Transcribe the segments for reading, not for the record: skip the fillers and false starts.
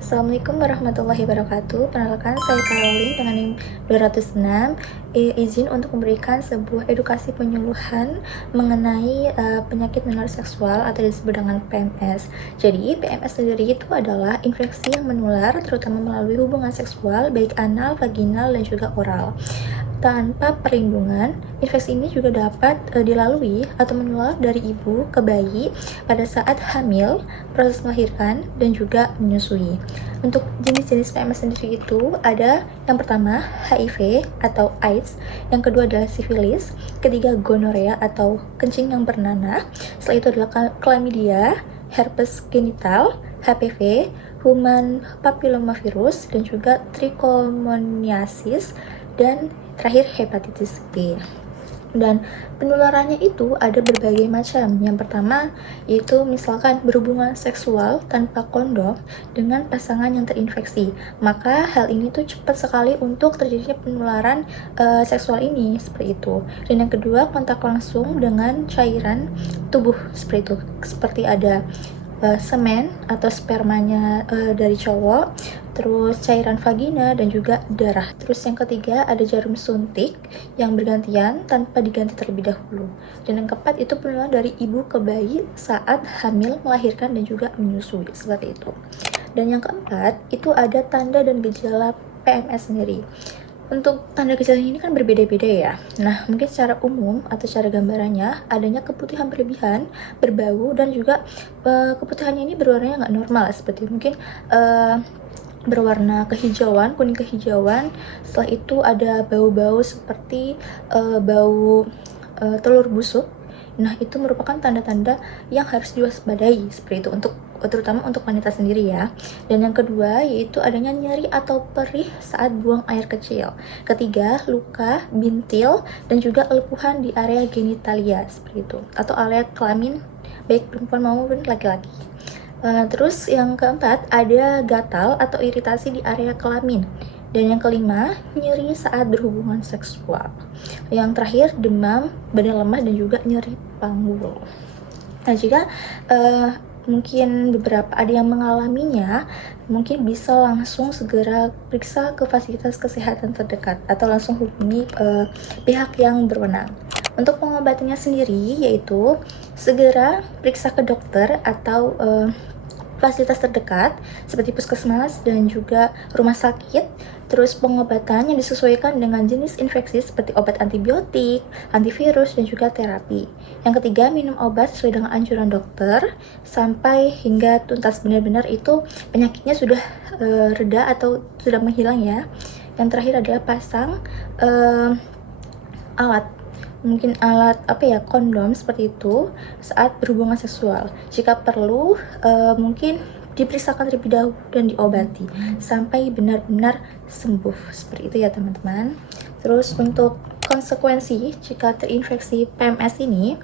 Assalamualaikum warahmatullahi wabarakatuh. Perkenalkan, saya Caroline dengan NIM 206. Izin untuk memberikan sebuah edukasi penyuluhan mengenai penyakit menular seksual atau disebut dengan PMS. Jadi, PMS sendiri itu adalah infeksi yang menular terutama melalui hubungan seksual baik anal, vaginal, dan juga oral. Tanpa perlindungan, infeksi ini juga dapat dilalui atau menular dari ibu ke bayi pada saat hamil, proses melahirkan, dan juga menyusui. Untuk jenis-jenis PMS sendiri itu ada yang pertama HIV atau AIDS, yang kedua adalah sifilis, ketiga gonorea atau kencing yang bernanah, setelah itu adalah chlamydia, herpes genital, HPV, human papillomavirus, dan juga trichomoniasis, dan terakhir hepatitis B. Dan penularannya itu ada berbagai macam. Yang pertama yaitu misalkan berhubungan seksual tanpa kondom dengan pasangan yang terinfeksi, maka hal ini tuh cepat sekali untuk terjadinya penularan seksual ini, seperti itu. Dan yang kedua, kontak langsung dengan cairan tubuh, seperti itu, seperti ada semen atau spermanya dari cowok, terus cairan vagina dan juga darah. Terus yang ketiga ada jarum suntik yang bergantian tanpa diganti terlebih dahulu. Dan yang keempat itu penularan dari ibu ke bayi saat hamil, melahirkan, dan juga menyusui, seperti itu. Dan yang keempat itu ada tanda dan gejala PMS sendiri. Untuk tanda gejala ini kan berbeda-beda ya. Nah, mungkin secara umum atau secara gambarannya adanya keputihan berlebihan, berbau, dan juga keputihannya ini berwarnanya nggak normal, seperti mungkin berwarna kehijauan, kuning kehijauan. Setelah itu ada bau-bau seperti bau telur busuk. Nah, itu merupakan tanda-tanda yang harus diwaspadai, seperti itu, terutama untuk wanita sendiri ya. Dan yang kedua yaitu adanya nyeri atau perih saat buang air kecil. Ketiga, luka, bintil, dan juga lepuhan di area genitalia, seperti itu, atau area kelamin baik perempuan maupun laki-laki. Terus yang keempat ada gatal atau iritasi di area kelamin. Dan yang kelima, nyeri saat berhubungan seksual. Yang terakhir, demam, badan lemah, dan juga nyeri panggul. Nah, jika mungkin beberapa ada yang mengalaminya, mungkin bisa langsung segera periksa ke fasilitas kesehatan terdekat atau langsung hubungi pihak yang berwenang. Untuk pengobatannya sendiri yaitu segera periksa ke dokter atau fasilitas terdekat seperti puskesmas dan juga rumah sakit. Terus pengobatan yang disesuaikan dengan jenis infeksi seperti obat antibiotik, antivirus, dan juga terapi. Yang ketiga, minum obat sesuai dengan anjuran dokter sampai hingga tuntas benar-benar itu penyakitnya sudah reda atau sudah menghilang ya. Yang terakhir adalah pasang alat, mungkin alat kondom seperti itu saat berhubungan seksual. Jika perlu mungkin diperiksakan terlebih dahulu dan diobati sampai benar-benar sembuh, seperti itu ya teman-teman. Terus untuk konsekuensi jika terinfeksi PMS ini,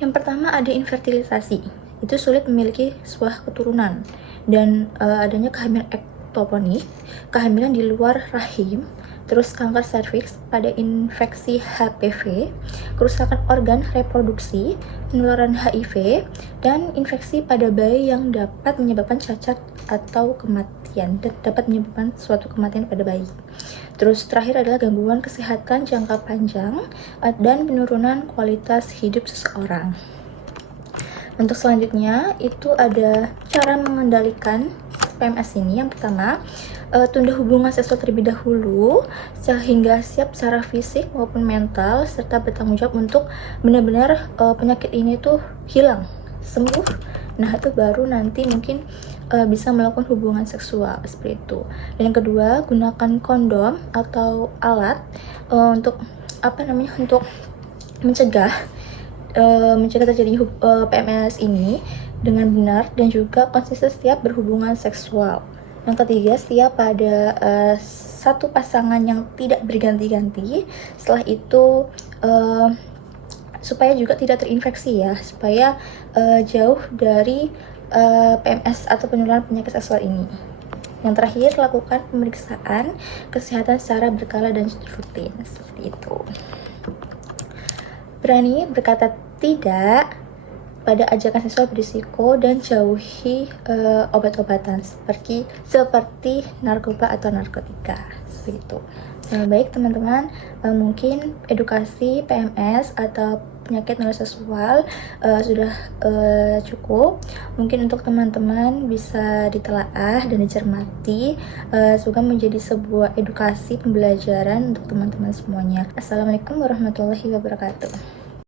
yang pertama ada infertilisasi, itu sulit memiliki sebuah keturunan, dan adanya kehamilan ektoponik, kehamilan di luar rahim, terus kanker serviks pada infeksi HPV, kerusakan organ reproduksi, penularan HIV, dan infeksi pada bayi yang dapat menyebabkan cacat atau kematian, dan dapat menyebabkan suatu kematian pada bayi. Terus terakhir adalah gangguan kesehatan jangka panjang dan penurunan kualitas hidup seseorang. Untuk selanjutnya itu ada cara mengendalikan PMS ini. Yang pertama, tunda hubungan seksual terlebih dahulu sehingga siap secara fisik maupun mental, serta bertanggung jawab untuk benar-benar penyakit ini tuh hilang, sembuh. Nah, itu baru nanti mungkin bisa melakukan hubungan seksual, seperti itu. Dan yang kedua, gunakan kondom atau alat untuk untuk mencegah terjadi PMS ini dengan benar, dan juga konsisten setiap berhubungan seksual. Yang ketiga, setiap pada satu pasangan yang tidak berganti-ganti. Setelah itu supaya juga tidak terinfeksi ya, supaya jauh dari PMS atau penularan penyakit seksual ini. Yang terakhir, lakukan pemeriksaan kesehatan secara berkala dan rutin, seperti itu. Berani berkata tidak pada ajakan seksual berisiko dan jauhi obat-obatan seperti narkoba atau narkotika seperti itu. Baik teman-teman, mungkin edukasi PMS atau penyakit menular seksual sudah cukup. Mungkin untuk teman-teman bisa ditelaah dan dicermati. Semoga menjadi sebuah edukasi pembelajaran untuk teman-teman semuanya. Assalamualaikum warahmatullahi wabarakatuh.